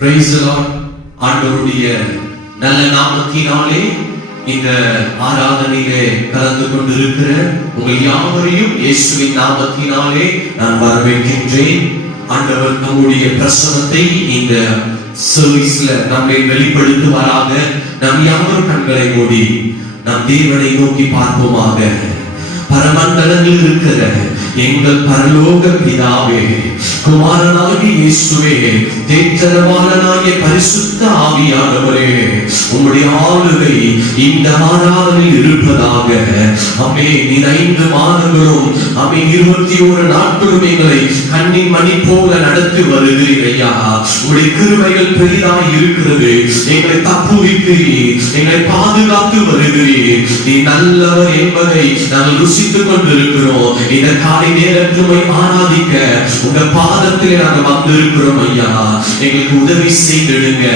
Praise the Lord. ஆண்டவருடைய நல்ல நாமத்தினாலே இந்த ஆராதனையிலே கலந்து கொண்டிருக்கிற உங்கள் யாவரையும் இயேசுவின் நாமத்தினாலே நான் வரவேற்கின்றேன். ஆண்டவர் நம்முடைய பிரசன்னத்தை இந்த சர்வீஸ்ல நம்மை வெளிப்படுத்துவாராக. நம் யாவரும் கண்களை மூடி நம் தேவனை நோக்கி பார்ப்போமாக. பரமண்டலத்தில் இருக்கிற எங்கள் பரலோக பிதாவே, குமாரனாகிய இயேசுவே, தேற்றரவாளனாகிய பரிசுத்த ஆவியானவரே, உம்முடைய ஆளுகை இந்த ஆராதனையில் இருப்பதாக. அமே நீர் 5 மாதங்களும் 21 நாட்களும் எங்களை கண்ணின் மணி போல நடத்தி வருகிறீர் ஐயா. உம்முடைய கிருபைகள் பெரிதாய் இருக்கிறது. எங்களை தப்புவிக்கிறீர், எங்களை பாதுகாத்து வருகிறீர். நீ நல்லவர் என்பதை நாங்கள் ருசித்துக் கொண்டிருக்கிறோம். இந்த காலை நேரத்தில் ஆராதிக்க உங்க பாதத்திலே நாங்கள் வந்திருக்கிறோம் ஐயா. எங்களுக்கு உதவி செய்திடுங்க.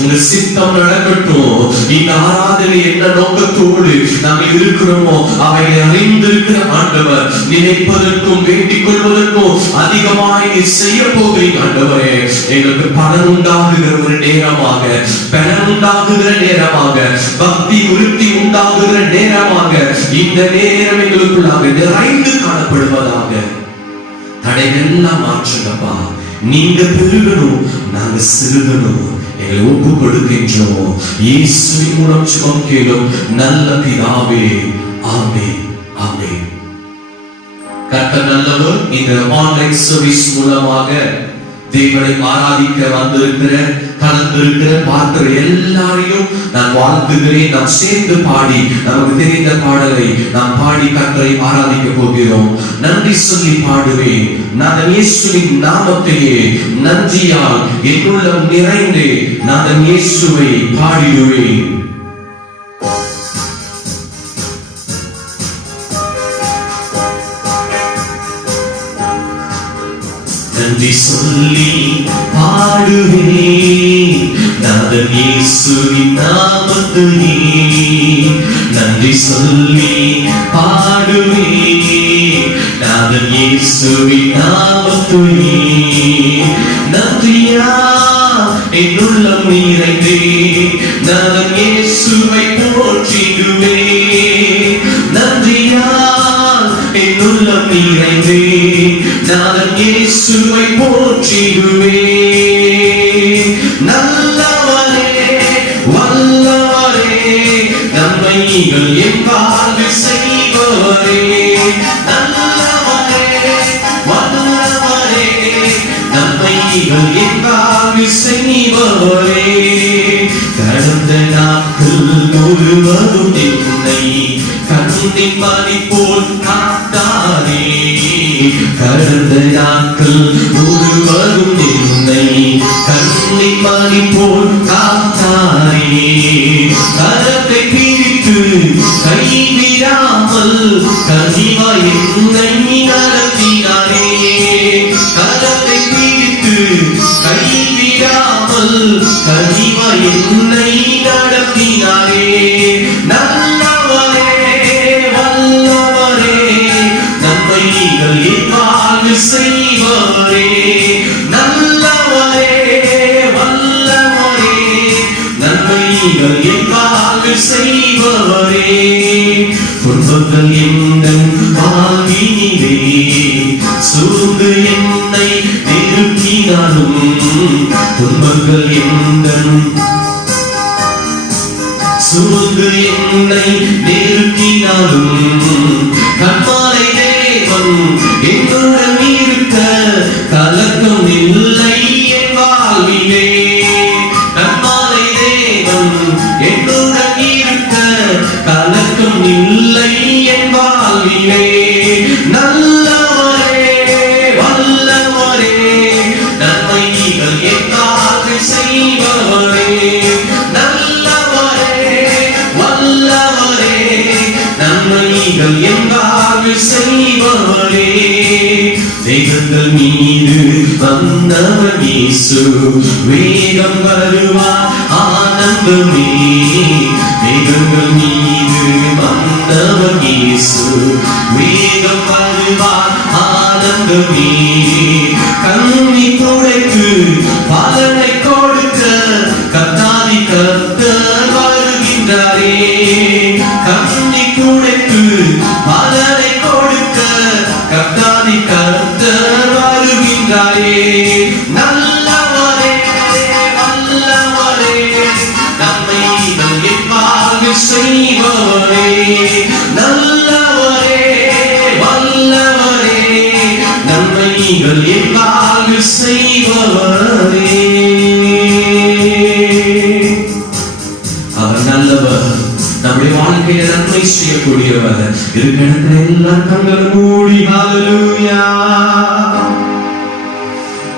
உங்க சித்தம் நடக்கட்டும். இந்த ஆராதனை என்ன நோக்கத்தோடு நாங்கள் இருக்கிறோமோ அவைகளை அறிந்திருக்கிற ஆண்டவர், நினைப்பதற்கும் வேண்டிக் கொள்வதற்கும் அதிகமாய் நீ செய்ய போகிறீங்க ஆண்டவரே. எங்களுக்கு பலன் உண்டாகுகிற ஒரு நேரமாக, பலன் உண்டாகுகிற நேரமாக, பக்தி விருத்தி உண்டாகுகிற நேரமாக இந்த நேரம் எங்களுக்குள்ளாக நிறைந்து காணப்படுவதாக. தடைகள்லாம் மாற்றுங்கப்பா. நீங்க பெருகணும், நாங்க சிறுகணும். எங்களை ஒப்பு கொடுக்கின்றோம். இயேசுவின் மூலம் ஜெபம் கேளும் நல்ல பிதாவே. ஆமென், ஆமென். கர்த்தர் நல்லவர். இந்த ஆன்லைன் சர்வீஸ் மூலமாக தேவனை ஆராதிக்க வந்திருக்கிற, கலந்திருக்கிற, பார்க்கிற எல்லாரையும் நான் வாழ்த்துகிறேன். நாம் சேர்ந்து பாடி நமக்கு தெரிந்த பாடலை நாம் பாடி கர்த்தரை ஆராதிக்க போகிறோம். நன்றி சொல்லி பாடுவேன். நான் இயேசுவின் நாமத்தையே நன்றியால் என்னுள்ளம் நிறைந்து நான் இயேசுவை பாடிடுவேன். நன்றி சொல்லி பாடுவேன் நாதன் இயேசுவின் நாமத்தையே. நன்றி சொல்லி பாடுவேன் நாதன் இயேசுவின் நாமத்தையே. நன்றியா என்னுள்ளம் நிறைந்தே நாதன் இயேசுவை போற்றிடுவேன். நன்றியா என்னுள்ளம் நிறைந்தே நாதன் இயேசுவை போற்றிடுவேன். நல்லவரே, வல்லவரே, நன்மைகள் என் வாழ்வில் செய்பவரே. நல்லவரே, வல்லவரே, நன்மைகள் என் வாழ்வில் செய்பவரே. கடந்த நாட்கள் முழுவதும் என்னை கண்ணின் மணி போல் காத்தாரே. கடந்த நாட்கள் முழுவதும் என்னை கண்ணின் மணி போல் காத்தாரே. கரத்தை பிரித்து கைவிடாமல் கனிவாய் என்னை நடத்தினாரே. கரத்தை பிரித்து கைவிடாமல் கனிவாய் என்னை நடத்தினாரே. நல்லவரே, வல்லவரே, நன்மைகள் என் வாழ்வில் செய்வரே. நல்லவரே, வல்லவரே, நன்மைகள் என் வாழ்வில் செய்வரே. துன்பங்கள் எந்தன் வாழ்வினிலே சூழ்ந்து என்னை நெருக்கினாலும், துன்பங்கள் எந்தன் சூழ்ந்து என்னை நெருக்கினாலும், கண்மாலை தேவன் என்னுடன் இருக்க கலக்கம் இல்லை என் வாழ்விலே. கண்மாலை தேவன் என்னுடன் இருக்க கலக்கம் இல்லை என் வாழ்விலே. நல்லவரே, வல்லவரே, நன்மைகள் என் வாழ்வில் செய்பவரே. நன்மைகள் என் வாழ்வில் செய்பவரே. மேகங்கள் மீது வந்தவர் இயேசு, வேகம் வருவார் ஆனந்தமே. மேகங்கள் மீது வந்தவர் இயேசு, வேகம் வருவார் ஆனந்தமே. கண்ணி துடைத்து பலனை கொடுக்க செய்பவரே. அவர் நல்லவர், நம்முடைய வாழ்க்கையில நன்மை செய்யக்கூடியவர். இருக்கிற இடத்துல எல்லா கண்களும் மூடி ஹalleluya.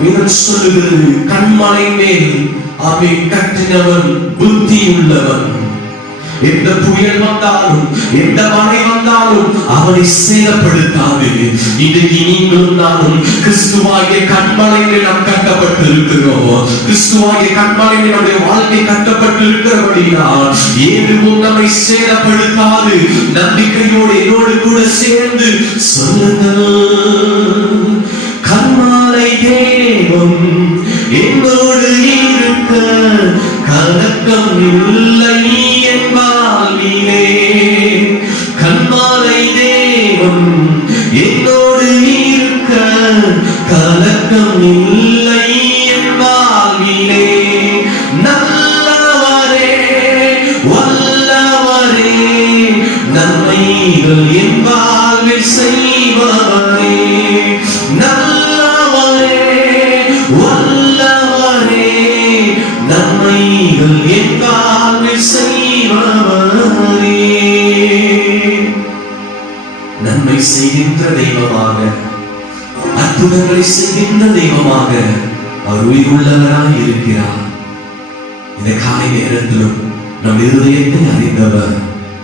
வேதம் சொல்லுகிறது, கண்மலை மேல் அவை கட்டினவன் புத்தி உள்ளவன். எந்த புயல் வந்தாலும் எந்த மழை வந்தாலும் அவனை சேதப்படுத்தாது. இன்றைக்கு நீங்களும் நானும் கிறிஸ்துவாகிய கண்மலையில் நாம் கட்டப்பட்டிருக்கிறோம். கிறிஸ்துவாகிய கண்மலையில் நம்முடைய வாழ்க்கை கட்டப்பட்டிருக்கிறபடியால் எதுவும் நம்மை சேதப்படுத்தாது. நம்பிக்கையோடு என்னோடு கூட சேர்ந்து சொல்லுங்கள், கண்மலை தேவன் என்னோடு இருக்க கலக்கம் இல்லை என்பாலிலே. கண்மலை தேவன் என்னோடு இருக்க கலக்கம் இல்லை என்பாலிலே. நல்லவரே வல்லவரே நன்மைகள் என்பார்கள் செய்பவரே. நல்லவரே வல்லவரே நன்மைகள் என்பார்கள் செய்பவரே. நன்மை செய்கின்ற தெய்வமாக, அற்புதங்களை செய்கின்ற தெய்வமாக அவர் உயிருள்ளவராய் இருக்கிறார். இந்த காலை நேரத்திலும் நம்முடைய இருதயத்தை அறிந்தவர்,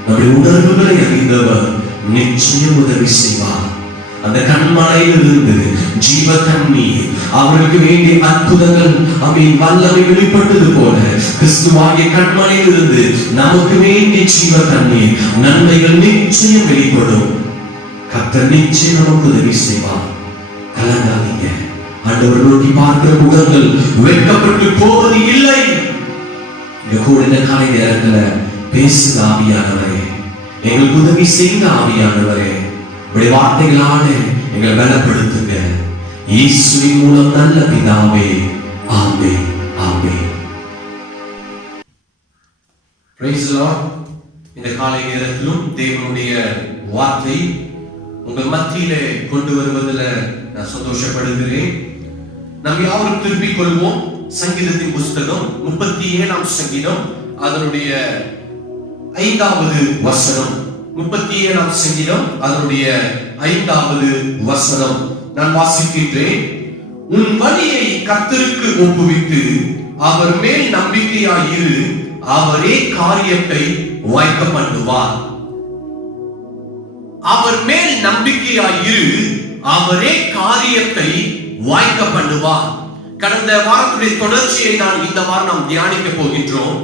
நம்முடைய உணர்வுகளை அறிந்தவர் நிச்சயம் உதவி செய்வார். அந்த கண்மலையிலிருந்து ஜீவ தண்ணீர், அவர்களுக்கு வேண்டிய அற்புதங்கள் அவையின் வல்லமை வெளிப்பட்டது போல கிறிஸ்துவாகிய கண்மலையிலிருந்து நமக்கு வேண்டிய ஜீவ தண்ணீர் நன்மைகள் நிச்சயம் வெளிப்படும். கர்த்தர் நிச்சயம் நமக்கு உதவி செய்வார். கலங்காதீங்க. ஆண்டவர் நோக்கி பார்க்கிற முகங்கள் வெட்கப்பட்டு போவது இல்லை. கூட இந்த காலை நேரத்துல பேசுங்க ஆவியானவரே, எங்களுக்கு உதவி செய்யுங்க ஆவியானவரே. உடைய வார்த்தைகளான எங்களை பலப்படுத்துங்க. இயேசுவின் மூலம் நல்ல பிதாவே, ஆமென், ஆமென். Praise the Lord. இந்த காலை நேரத்திலும் தேவனுடைய வார்த்தை உங்கள் மத்தியிலே கொண்டு வருவதில் நான் சந்தோஷப்படுகிறேன். நாம் யாவரும் திருப்பிக் கொள்வோம். சங்கீதத்தின் புஸ்தகம் 37ஆம் சங்கீதம் அதனுடைய 5வது வசனம். 37ஆம் சங்கீதம் அதனுடைய 5வது வசனம் நான் வாசிக்கின்றேன். உன் வழியை கர்த்தருக்கு ஒப்புவித்து அவர் மேல் நம்பிக்கையாயிரு, அவரே காரியத்தை வாய்க்க பண்ணுவார். அவர் மேல் நம்பிக்கையாயிரு, அவரே காரியத்தை வாய்க்க பண்ணுவார். கடந்த வாரத்துடைய தொடர்ச்சியை நான் இந்த வாரம் நாம் தியானிக்க போகின்றோம்.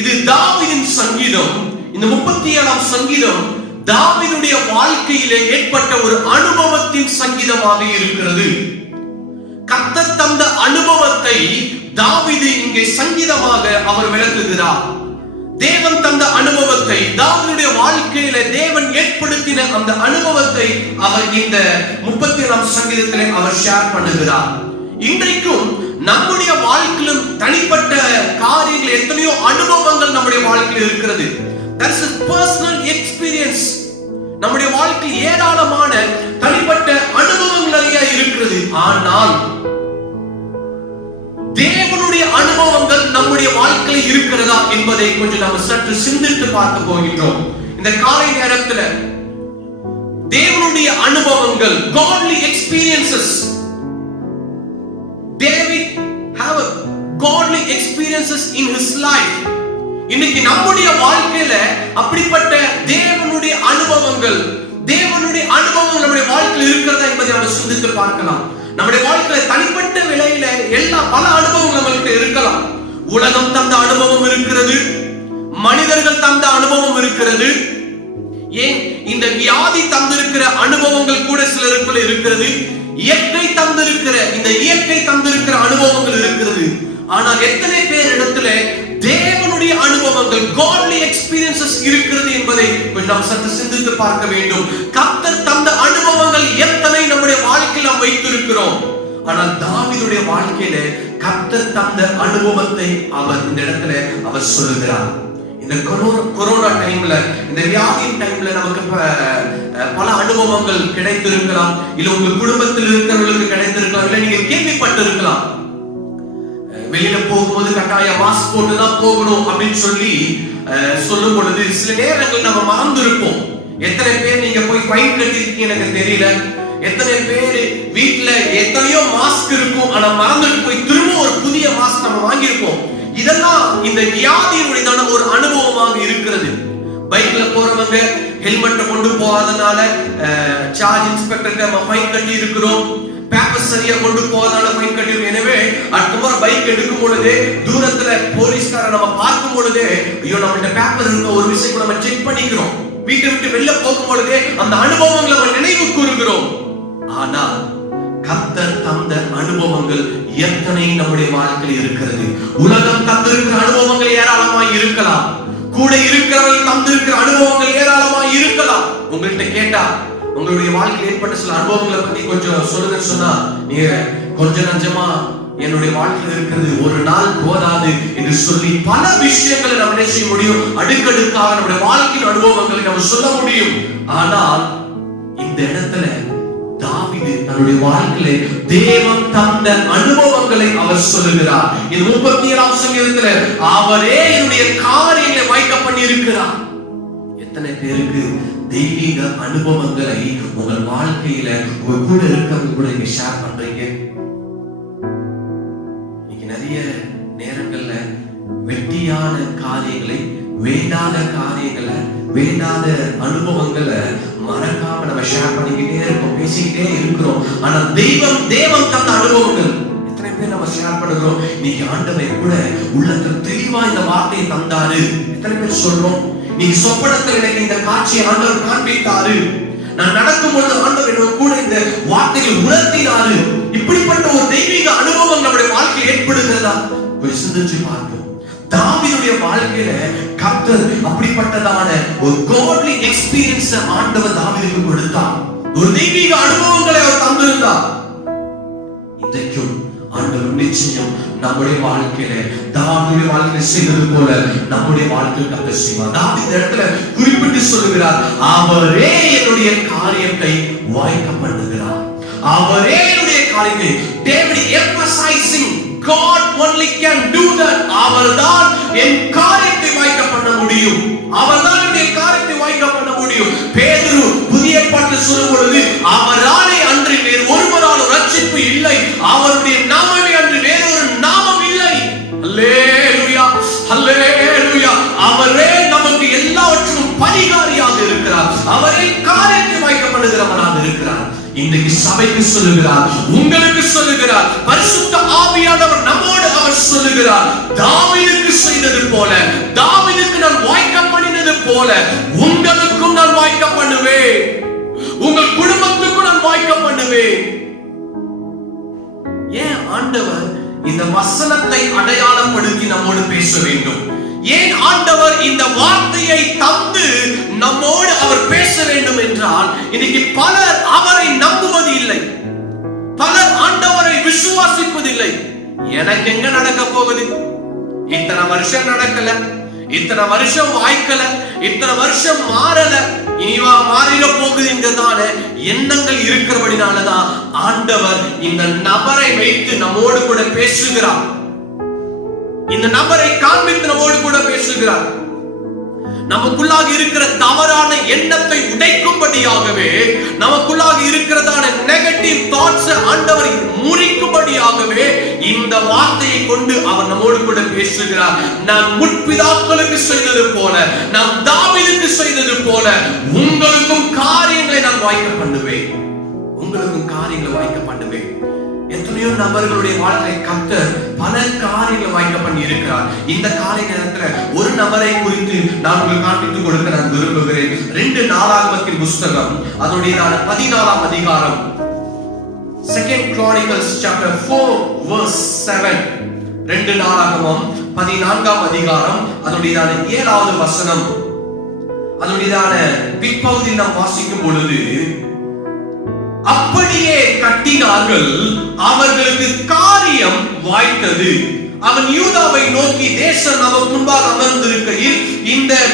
இது தாவீதின் சங்கீதம். இந்த 37ஆம் சங்கீதம் தாவீதுடைய வாழ்க்கையிலே ஏற்பட்ட ஒரு அனுபவத்தின் சங்கீதமாக இருக்கிறது. கர்த்தர் தந்த அனுபவத்தை தாவீது இங்கே சங்கீதமாக அவர் விளக்குகிறார். தேவன் தந்த அனுபவத்தை, தாவீதுடைய வாழ்க்கையில தேவன் ஏற்படுத்தின அந்த அனுபவத்தை அவர் இந்த 37ஆம் சங்கீதத்திலே அவர் ஷேர் பண்ணுகிறார். இன்றைக்கும் நம்முடைய வாழ்க்கையிலும் தனிப்பட்ட காரியங்கள், எத்தனையோ அனுபவங்கள் நம்முடைய வாழ்க்கையில் இருக்கிறது. That's a personal experience. நம்முடைய வாழ்க்கையில் ஏராளமான தனிப்பட்ட அனுபவங்கள் இருக்கிறது. ஆனால் தேவனுடைய அனுபவங்கள் நம்முடைய வாழ்க்கையில் இருக்கிறதா என்பதை கொஞ்சம் நாம் சற்று சிந்தித்து பார்க்க போகின்றோம். இந்த காலை நேரத்தில் தேவனுடைய அனுபவங்கள், godly experiences. David have a godly experiences in his life. இன்னைக்கு நம்முடைய வாழ்க்கையில அப்படிப்பட்ட தேவனுடைய அனுபவங்கள் நம்முடைய வாழ்க்கையில் இருக்கிறதா என்பதை நாம் சிந்தித்து பார்க்கலாம். நம்முடைய வாழ்க்கையில தனிப்பட்ட விலையில பல அனுபவங்கள் நம்மளுக்கு இருக்கலாம். உலகம் தந்த அனுபவம் இருக்கிறது, மனிதர்கள் தந்த அனுபவம் இருக்கிறது, ஏன் இந்த வியாதி தந்திருக்கிற அனுபவங்கள் கூட சிலருக்குள்ள இருக்கிறது, இயற்கை தந்திருக்கிற அனுபவங்கள் இருக்கிறது. ஆனால் எத்தனை பேர் இடத்துல தேவனுடைய அனுபவங்கள், godly experiences இருக்கிறது என்பதை நாம் சற்று சிந்தித்து பார்க்க வேண்டும். கர்த்தர் தந்த அனுபவங்கள் எத்தனை நம்முடைய வாழ்க்கையில் நாம் வைத்திருக்கிறோம். ஆனால் தாவீதுடைய வாழ்க்கையில கர்த்தர் தந்த அனுபவத்தை அவர் இந்த இடத்துல அவர் சொல்லுகிறார். இந்த கொரோனா டைம்ல, இந்த வியாதியின் டைம்ல நமக்கு பல அனுபவங்கள் கிடைத்திருக்கலாம். இல்ல உங்க குடும்பத்தில் இருக்கிறவர்களுக்கு கிடைத்திருக்கலாம். இல்ல நீங்க கேள்விப்பட்டிருக்கலாம், வெளியில போகும்போது கட்டாயம் மாஸ்க் போட்டுதான் போகணும் அப்படின்னு சொல்லும் பொழுது சில நேரங்கள் நம்ம மறந்துருப்போம். எத்தனை பேர் நீங்க போய் ஃபைன் கட்டிருக்கீங்க எனக்கு தெரியல. எத்தனை பேர் வீட்டுல எத்தனையோ மாஸ்க் இருக்கும், ஆனா மறந்துட்டு போய் திரும்ப ஒரு புதிய மாஸ்க் நம்ம வாங்கியிருப்போம். இதெல்லாம் இந்த வியாதியினுடையதான ஒரு அனுபவமாக இருக்கிறது. பைக்ல போறவங்க ஹெல்மெட்டை கொண்டு போகாதனால சார்ஜ் இன்ஸ்பெக்டர்கிட்ட நம்ம ஃபைன் கட்டி இருக்கிறோம். பேப்பர் சரியா கொண்டு போகாதனால ஃபைன் கட்டி. எனவே அடுத்த முறை பைக் எடுக்கும் பொழுது தூரத்துல போலீஸ்கார நம்ம பார்க்கும் பொழுதே ஐயோ நம்மள்ட்ட பேப்பர் இருக்க ஒரு விஷயம் நம்ம செக் பண்ணிக்கிறோம். வீட்டை விட்டு வெளில போகும் பொழுதே அந்த அனுபவங்களை நம்ம நினைவு கூறுகிறோம். ஆனால் கர்த்தர் தந்த அனுபவங்கள் எத்தனை நம்முடைய வாழ்க்கையில் இருக்கிறது. உலகம் தந்திருக்கிற அனுபவங்கள் ஏராளமாய் இருக்கலாம். கூட இருக்கிறவர்கள் தந்திருக்கிற அனுபவங்கள் ஏராளமாய் இருக்கலாம். உங்கள்கிட்ட கேட்டா உங்களுடைய வாழ்க்கையில் ஏற்பட்ட சில அனுபவங்களை பத்தி கொஞ்சம் சொல்லுங்கன்னு சொன்னா, நீங்க கொஞ்சம் நஞ்சமா என்னுடைய வாழ்க்கையில் இருக்கிறது ஒரு நாள் போதாது என்று சொல்லி பல விஷயங்களை நம்ம என்ன செய்ய முடியும், அடுக்கடுக்காக நம்முடைய வாழ்க்கையின் அனுபவங்களை நம்ம சொல்ல முடியும். ஆனால் இந்த இடத்துல தாவீது தன்னுடைய வாழ்க்கையிலே தேவன் தந்த அனுபவங்களை அவர் சொல்லுகிறார். இது 37ஆம் சங்கீதத்துல அவரே என்னுடைய காரியங்களை வைக்க பண்ணி இருக்கிறார். எத்தனை பேருக்கு தெய்வீக அனுபவங்களை உங்கள் வாழ்க்கையில உங்க கூட இருக்கிறவங்க கூட நீங்க ஷேர் பண்றீங்க? இன்னைக்கு நிறைய நேரங்கள்ல வெட்டியான காரியங்களை, வேண்டாத காரியங்களை, வேண்டாத அனுபவங்களை மறக்காம நம்ம ஷேர் பண்ணிக்கிட்டே இருக்கோம், பேசிக்கிட்டே இருக்கிறோம். ஆனா தேவன் தந்த அனுபவங்கள் எத்தனை பேர் நம்ம ஷேர் பண்ணுகிறோம்? இன்னைக்கு ஆண்டவர் கூட உள்ளத்துல தெளிவா இந்த வார்த்தையை தந்தாரு. எத்தனை பேர் சொல்றோம், நீங்க சொப்பனத்தில் எனக்கு இந்த காட்சியை ஆண்டவர் காண்பித்தாரு, நான் நடக்கும் பொழுது ஆண்டவர் என்னோட கூட இந்த வார்த்தையை உணர்த்தினாரு. இப்படிப்பட்ட ஒரு தெய்வீக அனுபவம் நம்முடைய வாழ்க்கையில் ஏற்படுகிறதா? கொஞ்சம் சிந்திச்சு பார்ப்போம். தாவீதுடைய வாழ்க்கையில கர்த்தர் அப்படிப்பட்டதான ஒரு godly experience ஆண்டவர் தாவீதுக்கு கொடுத்தார். ஒரு தெய்வீக அனுபவங்களை அவர் தந்திருந்தார். இன்றைக்கும் ஆண்டவர் நிச்சயம் நம்முடைய வாழ்க்கையில தாவீதுடைய வாழ்க்கையில செய்தது போல நம்முடைய வாழ்க்கையில் கர்த்தர் செய்வார். தாவீது இந்த இடத்துல குறிப்பிட்டு சொல்லுகிறார், அவரே என்னுடைய காரியத்தை வாய்க்க பண்ணுகிறார். அவரே என்னுடைய காரியத்தை, David emphasizing God only can do that. அவர்தான் என் காரியத்தை வாய்க்க பண்ண முடியும். அவர்தான் என்னுடைய காரியத்தை வாய்க்க பண்ண முடியும். பேதுரு புதிய ஏற்பாட்டில் சொல்லும் பொழுது அவராலே அன்றி வேறு ஒருவராலும் ரட்சிப்பு இல்லை, அவருடைய நாமமே அன்றி வேறொரு நாமம் இல்லை. அல்லேலூயா, அல்லேலூயா. அவரே நமக்கு எல்லாவற்றுக்கும் பரிகாரியாக இருக்கிறார். அவரே காரியத்தை வாய்க்க பண்ணுகிறவராக இருக்கிறார். இன்றைக்கு சபைக்கு சொல்லுகிறார், உங்களுக்கு சொல்லுகிறார், பரிசுத்த ஆவியானவர் நம்மோடு அவர் சொல்லுகிறார், தாவீதுக்கு செய்தது போல, தாவீதுக்கு நான் வாய்க்க பண்ணினது போல உங்களுக்கும் நான் வாய்க்க பண்ணுவேன், உங்கள் குடும்பத்துக்கும் நான் வாய்க்க பண்ணுவேன். ஏன் ஆண்டவர் இந்த வசனத்தை அடையாளப்படுத்தி நம்மோடு பேச வேண்டும்? ஏன் ஆண்டவர் இந்த வார்த்தையை தந்து நம்மோடு அவர் பேச வேண்டும் என்றால், இன்னைக்கு பலர் அவரை நம்புவது இல்லை, பலர் ஆண்டவரை விசுவாசிப்பதில்லை. எனக்கு எங்க நடக்க போகுது, இத்தனை வருஷம் நடக்கல, இத்தனை வருஷம் வாய்க்கல, இத்தனை வருஷம் மாறல, இனிவா மாறிட போகுது என்றதான எண்ணங்கள் இருக்கிறபடினாலதான் ஆண்டவர் இந்த நபரை வைத்து நம்மோடு கூட பேசுகிறார். இந்த நபரை காண்பித்து நம்மோடு கூட பேசுகிறார். நமக்குள்ளாக இருக்கிற தவறான எண்ணத்தை உடைக்கும்படியாகவே, நமக்குள்ளாக இருக்கிறதான நெகட்டிவ் தாட்ஸ் ஆண்டவர் முறிக்கும்படியாகவே இந்த வார்த்தையை கொண்டு அவர் நம்மோடு கூட பேசுகிறார். நாம் முற்பிதாக்களுக்கு செய்தது போல, நாம் தாவீதுக்கு செய்தது போல உங்களுக்கும் காரியங்களை நான் வாய்க்க பண்ணுவேன், உங்களுக்கும் காரியங்களை வாய்க்க பண்ணுவேன். எத்தனையோ நபர்களுடைய வாழ்க்கை கர்த்தர் பல காரியங்களை வாய்க்க பண்ணி இருக்கிறார். இந்த காலை நேரத்துல ஒரு நபரை குறித்து நான் உங்களுக்கு காண்பித்துக் கொடுக்க நான் விரும்புகிறேன். 2 நாளாகமத்தின் புஸ்தகம் அதனுடைய 14ஆம் அதிகாரம், 2 Chronicles chapter 4 verse 7. 2 நாளாகமம் 14ஆம் அதிகாரம் அதனுடைய 7வது வசனம். அதனுடைய பிற்பகுதியில் நாம் வாசிக்கும் பொழுது, அப்படியே கட்டினார்கள், அவர்களுக்கு காரியம் வாய்த்தது, அவன் யூதாவை நோக்கி, தேசம் நமக்கு முன்பாக அமர்ந்திருக்கையில்